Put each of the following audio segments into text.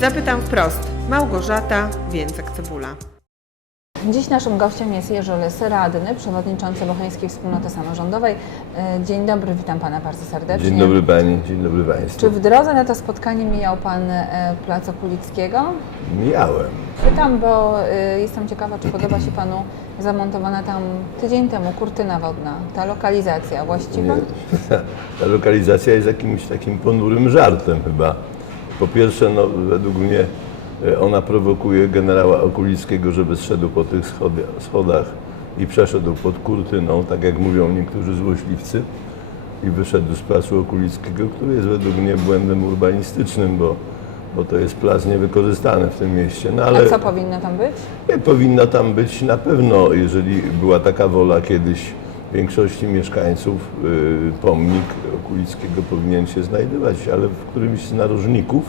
Zapytam wprost. Małgorzata Więcek-Cebula. Dziś naszym gościem jest Jerzy Lysy, radny, przewodniczący Bocheńskiej Wspólnoty Samorządowej. E, Dzień dobry, witam Pana bardzo serdecznie. Dzień dobry Pani, dzień dobry Państwu. Czy w drodze na to spotkanie mijał Pan e, Plac Okulickiego? Miałem. Pytam, bo e, jestem ciekawa, czy podoba się Panu zamontowana tam tydzień temu kurtyna wodna, ta lokalizacja właściwa? Nie, ta lokalizacja jest jakimś takim ponurym żartem chyba. Po pierwsze, no, według mnie e, ona prowokuje generała Okulickiego, żeby zszedł po tych schodach i przeszedł pod kurtyną, tak jak mówią niektórzy złośliwcy, i wyszedł z placu Okulickiego, który jest według mnie błędem urbanistycznym, bo, bo to jest plac niewykorzystany w tym mieście. No, ale... A co powinno tam być? Nie, Powinna tam być na pewno, jeżeli była taka wola kiedyś większości mieszkańców, y, pomnik Okulickiego powinien się znajdować, ale w którymś z narożników,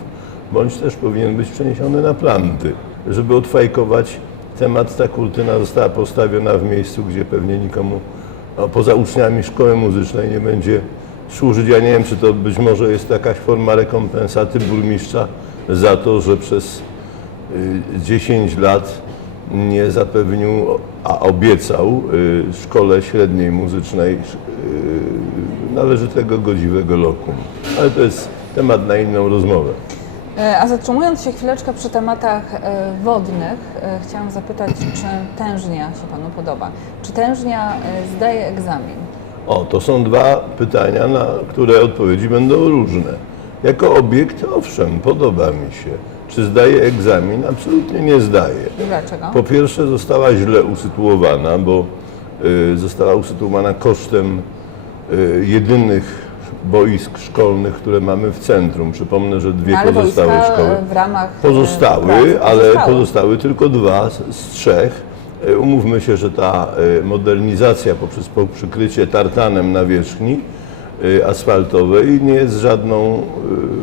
bądź też powinien być przeniesiony na planty. Żeby odfajkować temat, ta kurtyna została postawiona w miejscu, gdzie pewnie nikomu, poza uczniami szkoły muzycznej nie będzie służyć. Ja nie wiem, czy to być może jest jakaś forma rekompensaty burmistrza za to, że przez y, 10 lat nie zapewnił, a obiecał y, szkole średniej muzycznej y, należytego, godziwego lokum. Ale to jest temat na inną rozmowę. E, A zatrzymując się chwileczkę przy tematach e, wodnych, e, chciałam zapytać, czy tężnia się Panu podoba? Czy tężnia zdaje egzamin? O, to są dwa pytania, na które odpowiedzi będą różne. Jako obiekt, owszem, podoba mi się. Czy zdaje egzamin? Absolutnie nie zdaje. Dlaczego? Po pierwsze została źle usytuowana, bo y, została usytuowana kosztem y, jedynych boisk szkolnych, które mamy w centrum. Przypomnę, że dwie No, pozostałe szkoły w ramach e, pozostały, ale pozostały. pozostały tylko dwa z, trzech. Y, Umówmy się, że ta y, modernizacja poprzez po- przykrycie tartanem nawierzchni y, asfaltowej nie jest żadną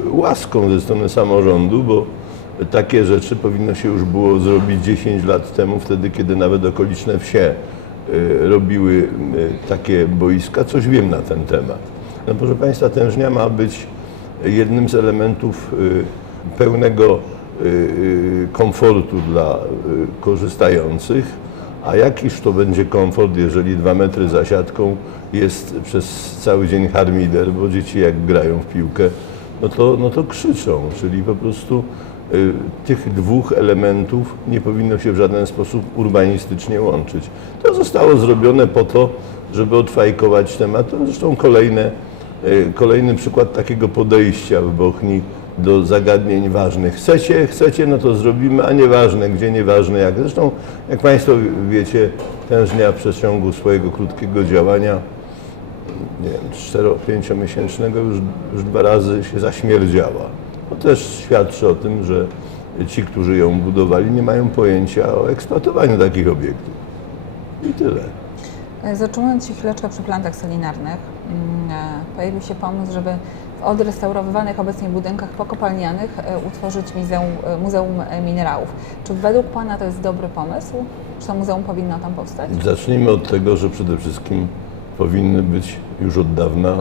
y, łaską ze strony samorządu, bo takie rzeczy powinno się już było zrobić 10 lat temu, wtedy kiedy nawet okoliczne wsie y, robiły y, takie boiska. Coś wiem na ten temat. No proszę Państwa, tężnia ma być jednym z elementów y, pełnego komfortu dla korzystających. A jakiż to będzie komfort, jeżeli dwa metry za siatką jest przez cały dzień harmider, bo dzieci jak grają w piłkę, no to, no to krzyczą, czyli po prostu tych dwóch elementów nie powinno się w żaden sposób urbanistycznie łączyć. To zostało zrobione po to, żeby odfajkować temat. To zresztą kolejne, y, kolejny przykład takiego podejścia w Bochni do zagadnień ważnych. Chcecie, chcecie, no to zrobimy, a nieważne, gdzie nieważne jak. Zresztą, jak Państwo wiecie, tężnia w przeciągu swojego krótkiego działania nie wiem, 4-5 miesięcznego już, już dwa razy się zaśmierdziała. To też świadczy o tym, że ci, którzy ją budowali, nie mają pojęcia o eksploatowaniu takich obiektów. I tyle. Zatrzymując się chwileczkę przy plantach salinarnych, mm, e, pojawił się pomysł, żeby w odrestaurowanych obecnie budynkach pokopalnianych e, utworzyć muzeum, e, muzeum minerałów. Czy według Pana to jest dobry pomysł? Czy to muzeum powinno tam powstać? Zacznijmy od tego, że przede wszystkim powinny być już od dawna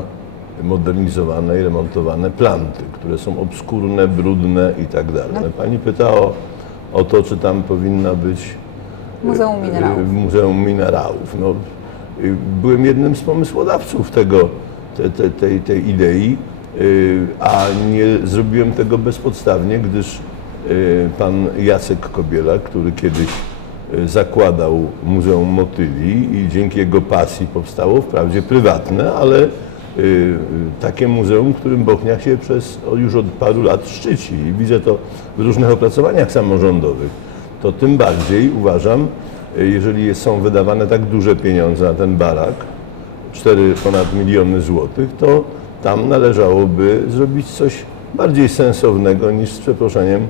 modernizowane i remontowane planty, które są obskurne, brudne i tak dalej. No. Pani pyta o, o to, czy tam powinna być Muzeum Minerałów. y, Muzeum Minerałów. No, byłem jednym z pomysłodawców tego, te, te, tej, tej idei, y, a nie zrobiłem tego bezpodstawnie, gdyż pan Jacek Kobiela, który kiedyś zakładał Muzeum Motyli i dzięki jego pasji powstało, wprawdzie prywatne, ale takie muzeum, którym Bochnia się przez już od paru lat szczyci. I widzę to w różnych opracowaniach samorządowych. To tym bardziej uważam, y, jeżeli są wydawane tak duże pieniądze na ten barak, 4 ponad miliony złotych, to tam należałoby zrobić coś bardziej sensownego niż z przeproszeniem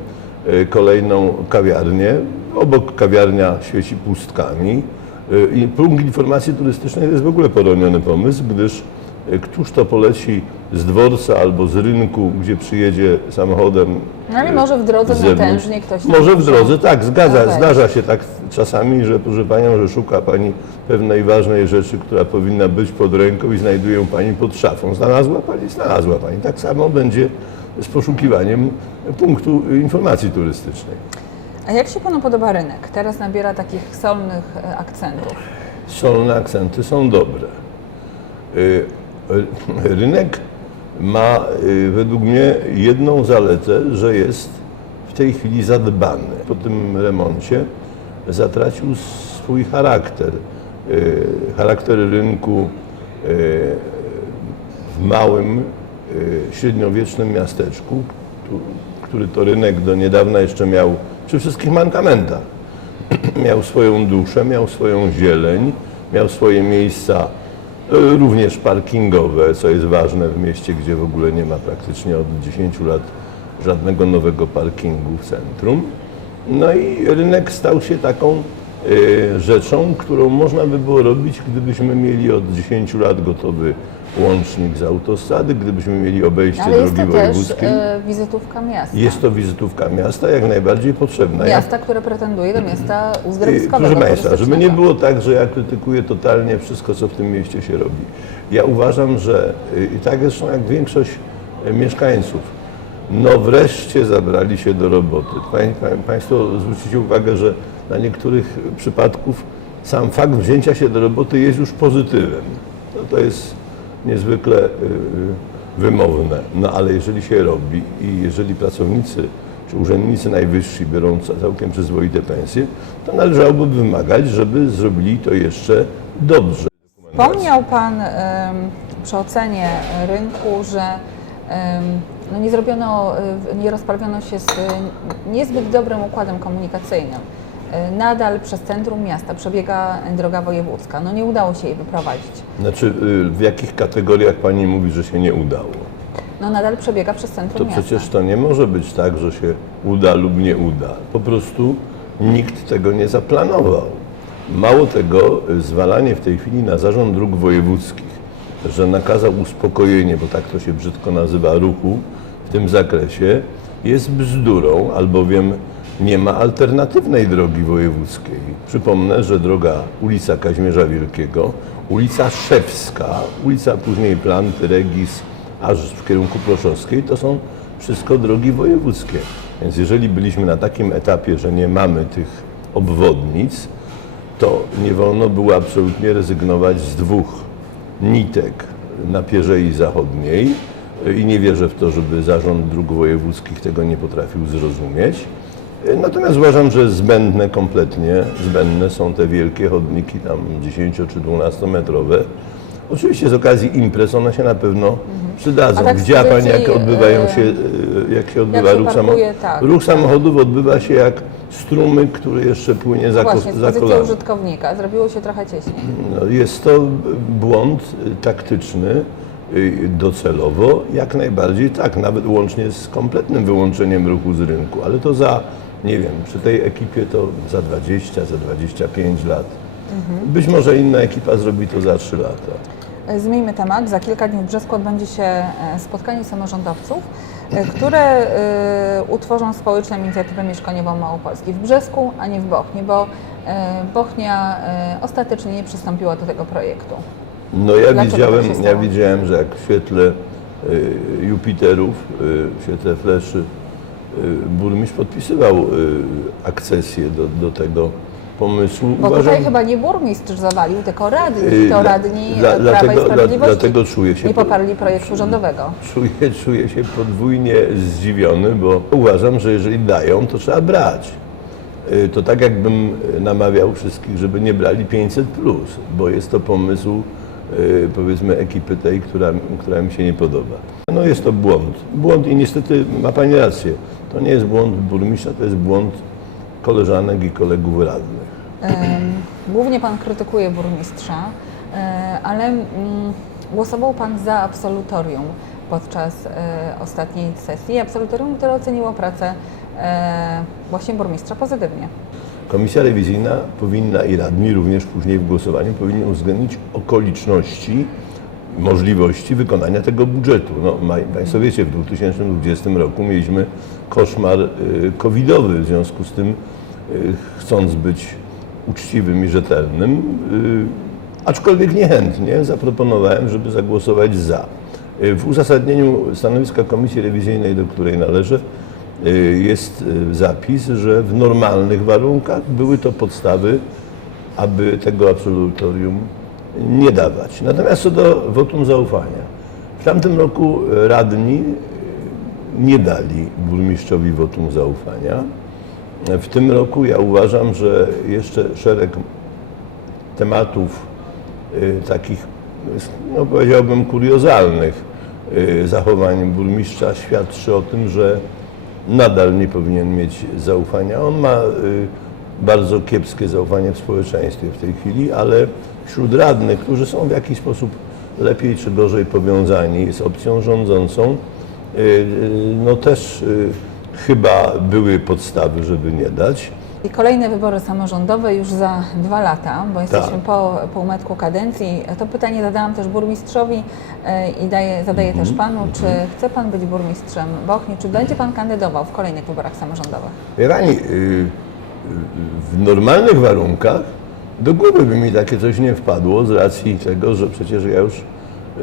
y, kolejną kawiarnię. Obok kawiarnia świeci pustkami. Y, I punkt informacji turystycznej to jest w ogóle poroniony pomysł, gdyż y, któż to poleci z dworca albo z rynku, gdzie przyjedzie samochodem No ale może w drodze z zewnątrz. tężnie ktoś tam Może w drodze, tak, zgadza, wejść. zdarza się tak czasami, że proszę Panią, że szuka Pani pewnej ważnej rzeczy, która powinna być pod ręką i znajduje ją Pani pod szafą. Znalazła Pani? Znalazła Pani. Tak samo będzie z poszukiwaniem punktu informacji turystycznej. A jak się Panu podoba rynek? Teraz nabiera takich solnych e, akcentów. solne akcenty są dobre. Y, Rynek ma y, według mnie jedną zaletę, że jest w tej chwili zadbany. Po tym remoncie zatracił swój charakter. Y, Charakter rynku w małym, średniowiecznym miasteczku, który to rynek do niedawna jeszcze miał przy wszystkich mankamentach miał swoją duszę, miał swoją zieleń, miał swoje miejsca e, również parkingowe, co jest ważne w mieście, gdzie w ogóle nie ma praktycznie od 10 lat żadnego nowego parkingu w centrum. No i rynek stał się taką e, rzeczą, którą można by było robić, gdybyśmy mieli od 10 lat gotowy łącznik z autostrady, gdybyśmy mieli obejście Ale jest drogi to też e, wizytówka miasta. Jest to wizytówka miasta, jak najbardziej potrzebna. Miasta, które pretenduje do miasta Y, uzdrowiskowego. Proszę Państwa, żeby nie było tak, że ja krytykuję totalnie wszystko, co w tym mieście się robi. Ja uważam, że y, i tak zresztą jak większość y, mieszkańców, no wreszcie zabrali się do roboty. Pań, pań, państwo zwrócicie uwagę, że dla niektórych przypadków sam fakt wzięcia się do roboty jest już pozytywem. No, to jest niezwykle y, wymowne. No ale jeżeli się robi i jeżeli pracownicy czy urzędnicy najwyżsi biorą ca- całkiem przyzwoite pensje, to należałoby wymagać, żeby zrobili to jeszcze dobrze. Wspomniał Pan przy ocenie rynku, że no nie zrobiono, y, nie rozprawiono się z y, niezbyt dobrym układem komunikacyjnym. Y, Nadal przez centrum miasta przebiega droga wojewódzka. No nie udało się jej wyprowadzić. Znaczy, y, w jakich kategoriach Pani mówi, że się nie udało? No nadal przebiega przez centrum To miasta. przecież to nie może być tak, że się uda lub nie uda. Po prostu nikt tego nie zaplanował. Mało tego, y, zwalanie w tej chwili na zarząd dróg wojewódzkich, że nakazał uspokojenie, bo tak to się brzydko nazywa, ruchu w tym zakresie, jest bzdurą, albowiem nie ma alternatywnej drogi wojewódzkiej. Przypomnę, że droga ulica Kazimierza Wielkiego, ulica Szewska, ulica później Planty, Regis, aż w kierunku Proszowskiej, to są wszystko drogi wojewódzkie. Więc jeżeli byliśmy na takim etapie, że nie mamy tych obwodnic, to nie wolno było absolutnie rezygnować z dwóch nitek na Pierzei Zachodniej i nie wierzę w to, żeby zarząd dróg wojewódzkich tego nie potrafił zrozumieć. Natomiast uważam, że zbędne kompletnie, zbędne są te wielkie chodniki tam 10 czy 12 metrowe. Oczywiście z okazji imprez one się na pewno przydadzą. A tak Widziała Pani, jak odbywają e, się, e, jak się odbywa się ruch parkuje, samochodów. tak. Ruch samochodów odbywa się jak strumyk, który jeszcze płynie za, ko- Właśnie, za kolana. użytkownika zrobiło się trochę cieśniej. No, jest to błąd taktyczny, docelowo, jak najbardziej tak, nawet łącznie z kompletnym wyłączeniem ruchu z rynku, ale to za, nie wiem, przy tej ekipie to za 20, za 25 lat. Być może inna ekipa zrobi to za 3 lata. E, Zmieńmy temat. Za kilka dni w Brzesku odbędzie się e, spotkanie samorządowców, e, które utworzą społeczną inicjatywę mieszkaniową Małopolski w Brzesku, a nie w Bochni, bo Bochnia ostatecznie nie przystąpiła do tego projektu. No ja Dlaczego widziałem, tak się ja widziałem, że jak w świetle Jupiterów, w świetle fleszy, burmistrz podpisywał y, akcesję do, do tego pomysłu. Bo tutaj chyba nie burmistrz zawalił, tylko radni. Yy, To radni dla- Prawa dlatego- i Sprawiedliwości dlatego czuję się nie po- poparli projektu rządowego. Czuję, czuję się podwójnie zdziwiony, bo uważam, że jeżeli dają, to trzeba brać. Y, To tak jakbym namawiał wszystkich, żeby nie brali 500, bo jest to pomysł y, powiedzmy ekipy tej, która, która mi się nie podoba. No jest to błąd. Błąd i niestety ma Pani rację. To nie jest błąd burmistrza, to jest błąd koleżanek i kolegów radnych. Głównie Pan krytykuje burmistrza, e, ale mm, głosował Pan za absolutorium podczas e, ostatniej sesji. Absolutorium, które oceniło pracę e, właśnie burmistrza pozytywnie. Komisja rewizyjna powinna i radni również później w głosowaniu powinni uwzględnić okoliczności, możliwości wykonania tego budżetu. No, państwo wiecie, w 2020 roku mieliśmy koszmar y, covidowy, w związku z tym y, chcąc być uczciwym i rzetelnym, y, aczkolwiek niechętnie zaproponowałem, żeby zagłosować za. W uzasadnieniu stanowiska Komisji Rewizyjnej, do której należę, jest zapis, że w normalnych warunkach były to podstawy, aby tego absolutorium nie dawać. Natomiast co do wotum zaufania. W tamtym roku radni nie dali burmistrzowi wotum zaufania. W tym roku ja uważam, że jeszcze szereg tematów y, takich, no powiedziałbym, kuriozalnych y, zachowań burmistrza świadczy o tym, że nadal nie powinien mieć zaufania. On ma y, bardzo kiepskie zaufanie w społeczeństwie w tej chwili, ale wśród radnych, którzy są w jakiś sposób lepiej czy gorzej powiązani z opcją rządzącą, y, y, no też y, chyba były podstawy, żeby nie dać. I kolejne wybory samorządowe już za dwa lata, bo jesteśmy Tak. po półmetku kadencji. To pytanie zadałam też burmistrzowi i daję, zadaję Mhm. też panu. Czy chce pan być burmistrzem Bochni? Czy będzie pan kandydował w kolejnych wyborach samorządowych? Pani, w normalnych warunkach do głowy by mi takie coś nie wpadło z racji tego, że przecież ja już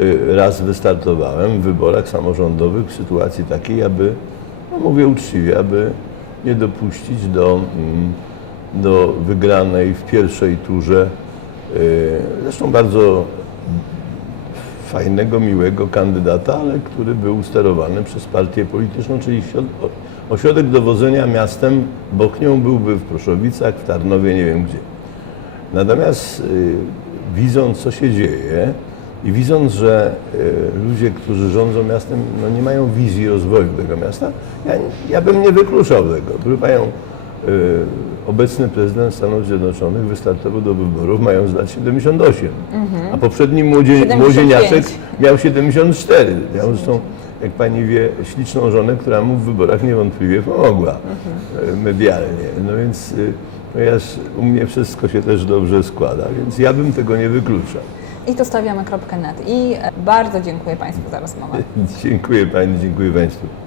y, raz wystartowałem w wyborach samorządowych w sytuacji takiej, aby, no mówię uczciwie, aby nie dopuścić do, mm, do wygranej w pierwszej turze y, zresztą bardzo fajnego, miłego kandydata, ale który był sterowany przez partię polityczną, czyli o- ośrodek dowodzenia miastem Bochnią byłby w Proszowicach, w Tarnowie, nie wiem gdzie. Natomiast y, widząc, co się dzieje i widząc, że y, ludzie, którzy rządzą miastem, no nie mają wizji rozwoju tego miasta, ja, ja bym nie wykluczał tego. Proszę Panią, y, obecny prezydent Stanów Zjednoczonych wystartował do wyborów mając lat 78, a poprzedni młodzie, 75. młodzieniaczek miał 74. Miał zresztą, jak Pani wie, śliczną żonę, która mu w wyborach niewątpliwie pomogła y, medialnie. No więc y, ponieważ u mnie wszystko się też dobrze składa, więc ja bym tego nie wykluczał. I tu stawiamy kropkę net. I bardzo dziękuję Państwu za rozmowę. Dziękuję Pani, dziękuję Państwu.